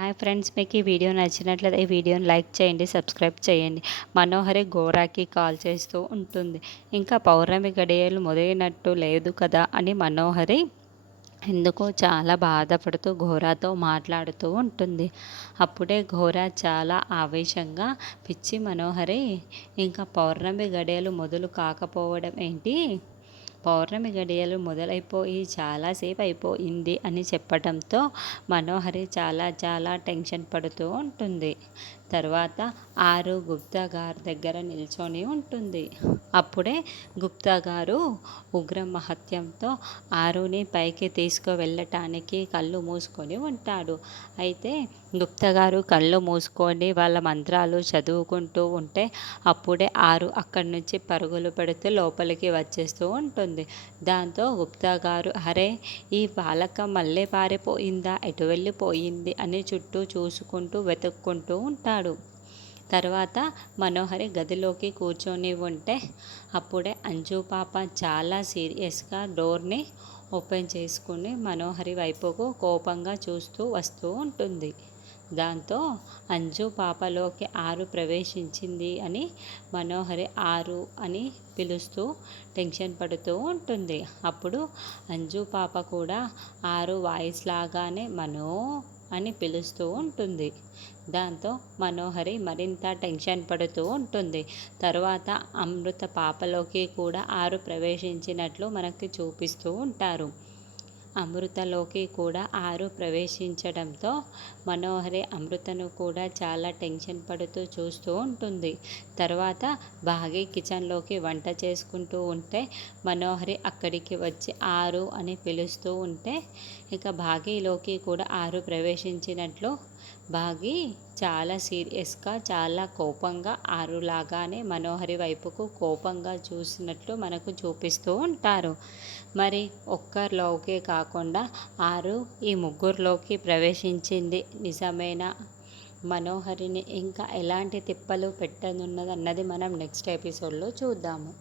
Hi friends, మీకు ఈ video నచ్చినట్లయితే ఈ వీడియోని లైక్ చేయండి, సబ్స్క్రైబ్ చేయండి. మనోహరి గోరాకి కాల్ చేస్తూ ఉంటుంది. ఇంకా పౌర్ణమి గడియలు మొదలైనట్టు లేదు కదా అని మనోహరి ఎందుకో చాలా బాధపడుతూ ఘోరాతో మాట్లాడుతూ ఉంటుంది. అప్పుడే ఘోర చాలా ఆవేశంగా, పిచ్చి మనోహరి, ఇంకా పౌర్ణమి గడియలు మొదలు కాకపోవడం ఏంటి, పౌర్ణమి గడియలు మొదలైపోయి చాలాసేపు అయిపోయింది అని చెప్పడంతో మనోహరి చాలా చాలా టెన్షన్ పడుతూ ఉంటుంది. తర్వాత ఆరు గుప్తా గారి దగ్గర నిల్చొని ఉంటుంది. అప్పుడే గుప్తా గారు ఉగ్ర మహత్యంతో ఆరుని పైకి తీసుకువెళ్ళటానికి కళ్ళు మూసుకొని ఉంటాడు. అయితే గుప్తా గారు కళ్ళు మూసుకొని వాళ్ళ మంత్రాలు చదువుకుంటూ ఉంటే అప్పుడే ఆరు అక్కడి నుంచి పరుగులు పెడుతూ లోపలికి వచ్చేస్తూ ఉంటుంది. దాంతో గుప్తా గారు, అరే ఈ బాలక మళ్ళీ పారిపోయిందా, ఎటు వెళ్ళిపోయింది అని చుట్టూ చూసుకుంటూ వెతుక్కుంటూ ఉంటాడు. తర్వాత మనోహరి గదిలోకి కూర్చొని ఉంటే అప్పుడే అంజు పాప చాలా సీరియస్గా డోర్ని ఓపెన్ చేసుకుని మనోహరి వైపుకు కోపంగా చూస్తూ వస్తూ ఉంటుంది. దాంతో అంజు పాపలోకి ఆరు ప్రవేశించింది అని మనోహరి ఆరు అని పిలుస్తూ టెన్షన్ పడుతూ ఉంటుంది. అప్పుడు అంజు పాప కూడా ఆరు వాయిస్ లాగానే మనో అని పిలుస్తూ ఉంటుంది. దాంతో మనోహరి మరింత టెన్షన్ పడుతూ ఉంటుంది. తరువాత అమృత పాపలోకి కూడా ఆరు ప్రవేశించినట్లు మనకి చూపిస్తూ ఉంటారు. అమృతలోకి కూడా ఆరు ప్రవేశించడంతో మనోహరి అమృతను కూడా చాలా టెన్షన్ పడుతూ చూస్తూ ఉంటుంది. తర్వాత బాగి కిచెన్లోకి వంట చేసుకుంటూ ఉంటే మనోహరి అక్కడికి వచ్చి ఆరు అని పిలుస్తూ ఉంటే ఇక బాగిలోకి కూడా ఆరు ప్రవేశించినట్లు బాగి చాలా సీరియస్గా, చాలా కోపంగా ఆరులాగానే మనోహరి వైపుకు కోపంగా చూసినట్లు మనకు చూపిస్తూ ఉంటారు. మరి ఒక్కరిలోకే కాకుండా ఆరు ఈ ముగ్గురులోకి ప్రవేశించింది నిజమేనా, మనోహరిని ఇంకా ఎలాంటి తిప్పలు పెట్టనున్నదన్నది మనం నెక్స్ట్ ఎపిసోడ్లో చూద్దాము.